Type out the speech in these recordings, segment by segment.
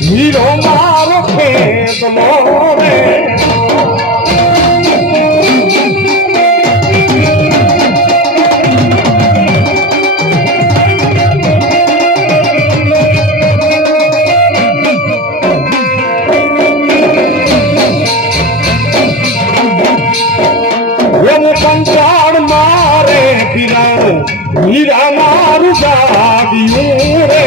hero મારો ખેત મોરે કંટાળ મારે પીરા હીરા મારું જાગ્યું રે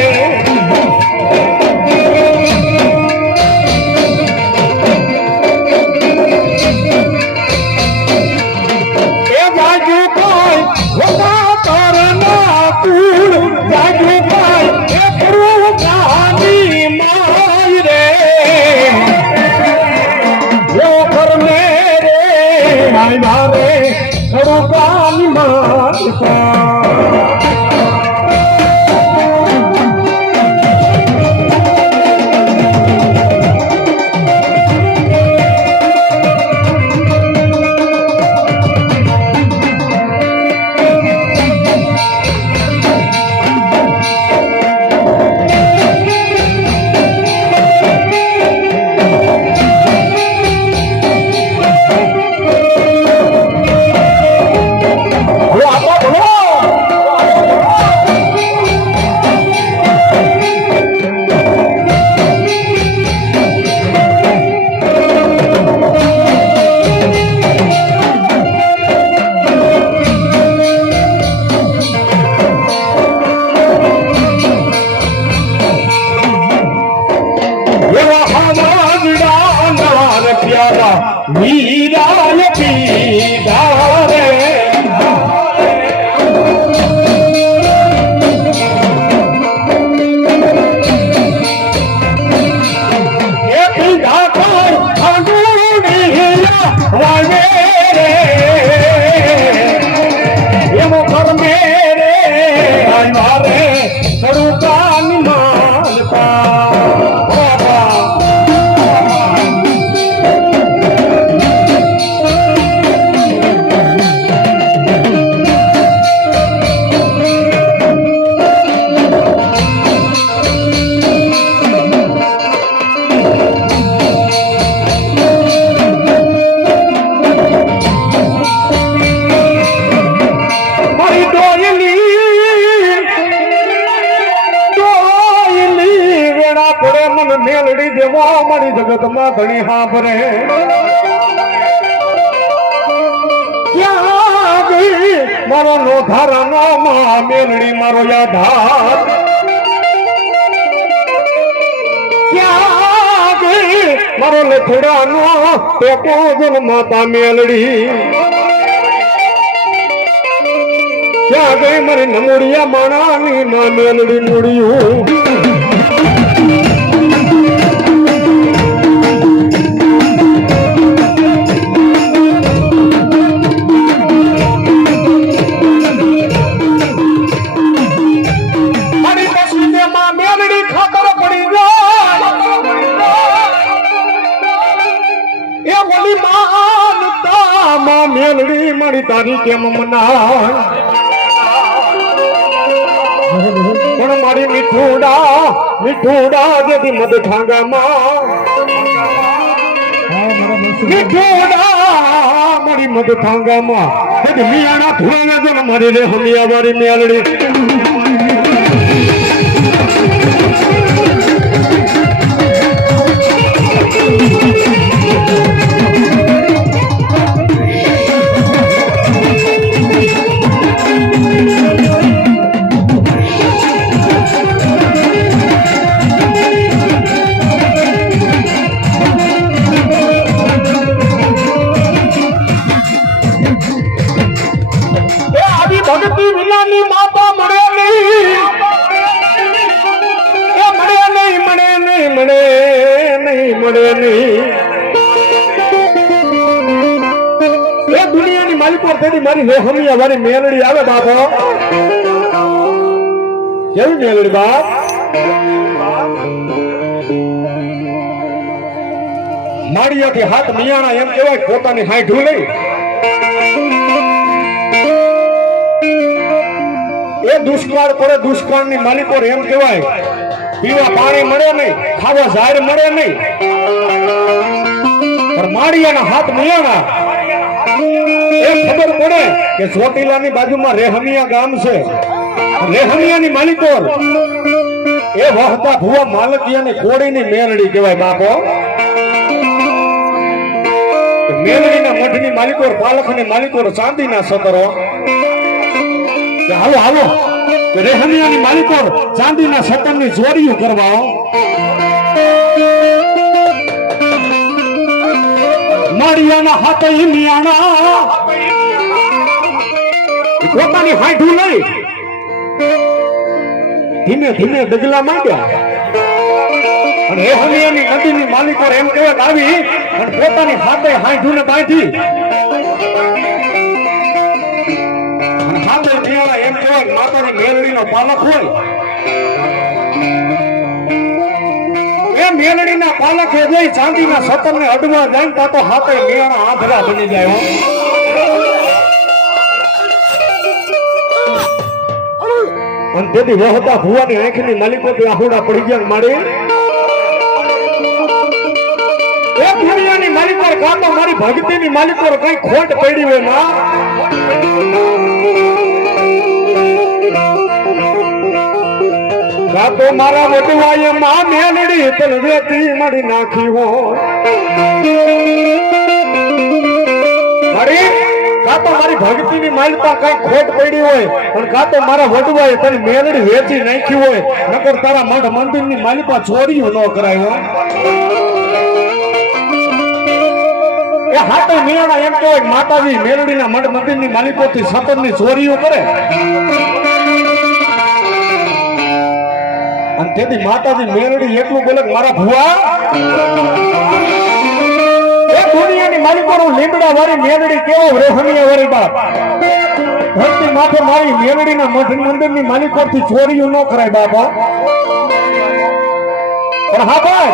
એ જાગ્યું કોઈ હોતા તારના કુળ જાગ્યું કોઈ એ કરું ગાની માય રે યો કર મેરે આય મારે Karukan mata मीरा पीदारे ये पीदा कोई अंगूरिया वाले रे ये मुखर मेरे आई मारे करुकान मालका મેલડી દેવો મારી જગતમાં ઘણી હાંભરે ક્યાં ગઈ મારો નોધારાનો માં મેલડી મારો યાધાર ક્યાં ગઈ મારો લખડાનો ટેકો જન્માતા મેલડી ક્યાં ગઈ મારી નમુડિયા માણાની માં મેલડી મુડિયું મેલડી મારી તારી કેમ મનાય પણ મારી મીઠુડા જેથી મધ ઠાંગામાં મીઠુડા મારી મધ ઠાંગામાં જેથી મિયાણા ધુરાવે જો ને મારી રે હમિયા વાળી મેલડી ભક્તિ વિનાની માતા મળે નહીં એ મળે નહીં એ દુનિયાની માલિક પર તેની મારી રેહમિયા વાળી મેલડી આવે બાપો કેવી મેલડી બાપ માળિયાથી હાથ મિયાણા એમ કહેવાય પોતાની હાંઠું લઈ એ દુષ્કાળ પડે દુષ્કાળની માલિકો એમ કહેવાય પીવા પાણી મળે નહીં ખાવા ઝાડ મળે નહીં પણ માળિયાના હાથ મિયાણા એ ખબર પડે કે ચોટીલાની બાજુમાં રેહમિયા ગામ છે રેહમિયાની માલિકો એ વહતા ભુવા માલકિયાની કોડીની મેલડી કહેવાય બાપો મેલડીના મઠની માલિકો પાલખની માલિકો ચાંદીના સતરો હાલો હાલો રેહમિયાની માલિકો ચાંદીના સતરની ચોરીઓ કરવા માળિયાના હાથે મિયાણા પોતાની હાંઠું લઈ ધીમે ધીમે ડગલા માંડ્યા અને રેહમિયાની નદીની માલિકો એમ કહેવાય આવી અને પોતાની હાથે હાંઠુંને બાંધી હાથે મિયાણા એમ કહેવાય માતાની મેલડીનો પાલક હોય એ મેલડીના પાલક એ જઈ ચાંદીના સતરને અડવા જાય તો હાથે મિયાણા આંધળા બની જાય અને તેથી વહતા ભુવાની આંખની માલિકો આહુડા પડી ગયા મારી એ દુનિયાની માલિકો કાં તો મારી ભક્તિની માલિકો કઈ ખોટ પડી હોય ના કાં તો મારા વડવાએ માં મેલડી તલવેતી મળી નાખી હોય મારી કાં તો મારી ભક્તિની માલિકા કઈ ખોટ પડી હોય અને કાં તો મારા વડવાએ તારી મેલડી વેચી નાખી હોય નકર તારા મઠ મંદિરની માલિકા ચોરીઓ ન કરાય એ હાથે મિયાણા એમ કહેવાય માતાજી મેલડીના મઠ મંદિરની માલિકોથી સતરની ચોરીઓ કરે અને તેથી માતાજી મેલડી એટલું બોલે મારા ભુવા દુનિયાની માલિકો લીમડા વાળી મેલડી કેવો રેહમિયા વાળી બાપ ધરતી માથે મારી મેલડીના મઠ મંદિરની માલિકો થી ચોરીઓ ન કરાય બાપા પણ હા ભાઈ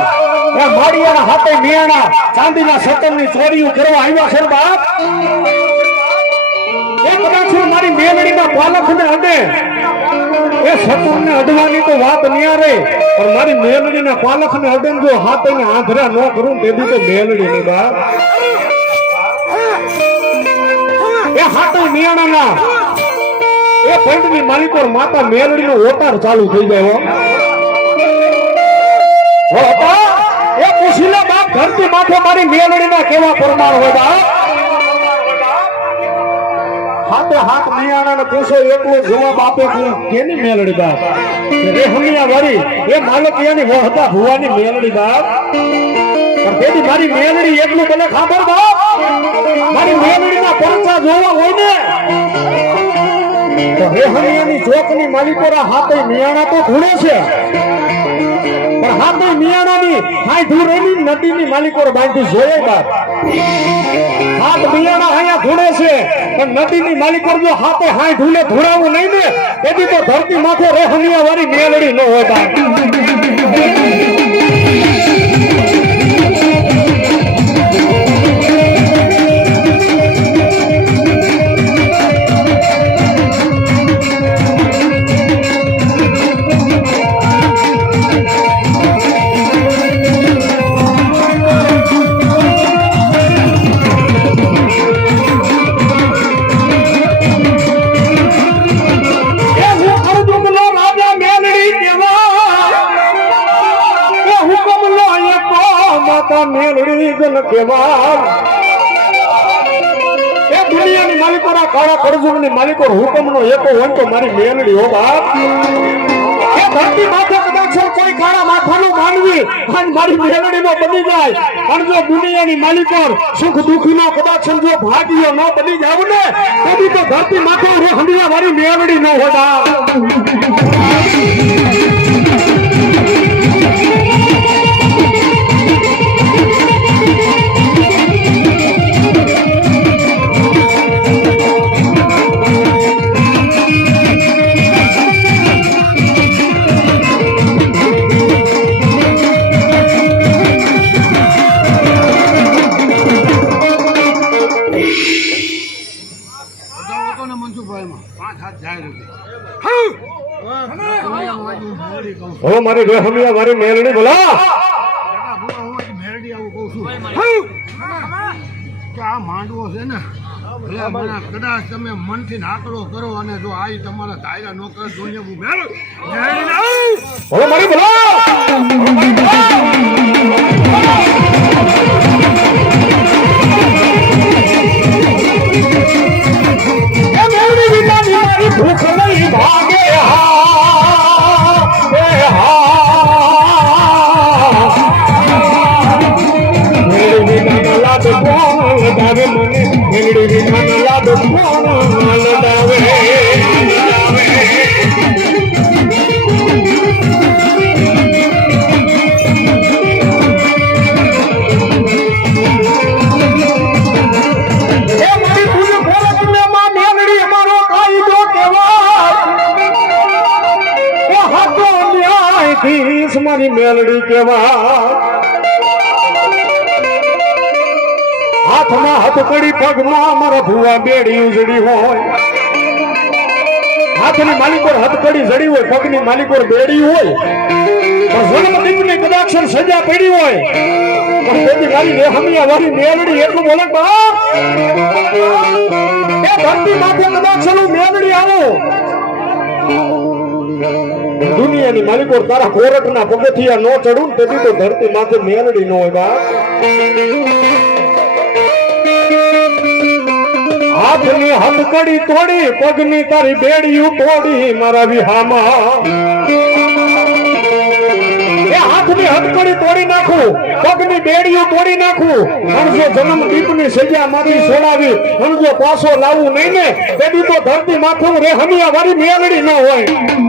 એ માળિયાના હાથે મિયાણા ચાંદીના સતરની ચોરીઓ કરવા આવ્યા છે બાપ એ કદાચ મારી મેલડીના પાલખને અડે એ સતરને અડવાની તો વાત નિયારે પણ મારી મેલડીના પાલખને અડે જો હાથને આંધળા ન કરું તેથી તો મેલડી ની બાપ એ હાથે મિયાણાના એ પંડની માલિકો માતા મેલડીનો ઓતાર ચાલુ થઈ ગયો એ પૂછી લે બાપ ધરતી માથે મારી મેલડીના કેવા પરમાર હોય બાપ હાથે હાથ મિયાણાને પૂછો એકલો જવાબ આપે કેની મેલડી બાપ રેહમિયા વાળી એ માલકિયાની વહતા ભુવાની મેલડી બાપ પણ તેથી મારી મેલડી એટલું તને ખબર બાપ મારી મેલડીના પરચા જોવા હોય ને તો રેહમિયાની ચોકની માલિકોના હાથે મિયાણા તો ઘૂણે છે પણ હાથે મિયાણાની હાંઠુરેની નદીની માલિકો બાંધી જોઈએ બાપ હાથ મિયાણા અહીંયા ઘૂણે છે પણ નદીની માલિકો જો હાથે હાંઠુલે ધોરાવું નહીં ને તેથી તો ધરતી માથે રેહમિયા વાળી મેલડી ન હોય બાપ મેલડી જન કેવા એ દુનિયાની માલિકોના કાળા કરજુની માલિકો હુકમનો એકો હોય તો મારી મેલડી હો બાપ એ ધરતી માથે કદાચ કોઈ કાળા માથાનું માનવી અને મારી મેલડીનો બની જાય અને જો દુનિયાની માલિકો સુખ દુઃખનો કદાચ જો ભાગ્ય ન બની જાવ ને તેથી તો ધરતી માથે હંડિયા મારી મેલડી ન હોતા હતો ને મનસુખભાઈમાં 5-7 જાય હવે મારી રેહમિયા મારી મેલડી બોલા મેરડી આવું કહું છું કે આ માંડવો છે ને ભલે મને કદાચ તમે મનથી આંકડો કરો અને જો આ તમારા ધાયરા નો કરે તો હું મેરડી હવે મારી બોલા ભૂખ નહીં ભાગે લાદ કોણ લડાવે મને મેલડી વિના લાદ કોણ લડાવે મારી મેલડી કેવા હાથમાં હથકડી પગમાં મારા ભુવા બેડી ઉજડી હોય હાથની માલિકોર હથકડી જડી હોય પગની માલિકોર બેડી હોય જન્મદીપની કદાચ સજા પડી હોય પણ તેથી મારી રેહમિયા વાળી મેલડી એટલું બોલે બાપ એ ધરતી માથે કદાચ મેલડી આવો દુનિયાની માલિકો તારા કોરટના પગથિયા નો ચડું તેથી તો ધરતી માથે મેલડી નો હોય બા હાથની હથકડી તોડી પગની તારી બેડીયું તોડી મારા વિહામાં એ હાથની હથકડી તોડી નાખું પગની બેડીયું તોડી નાખું અને જો જન્મ દીપની સજા માંથી છોડાવી અને જો પાછો લાવવું નહીં ને તેથી તો ધરતી માથે રેહમિયા વાળી મેલડી ન હોય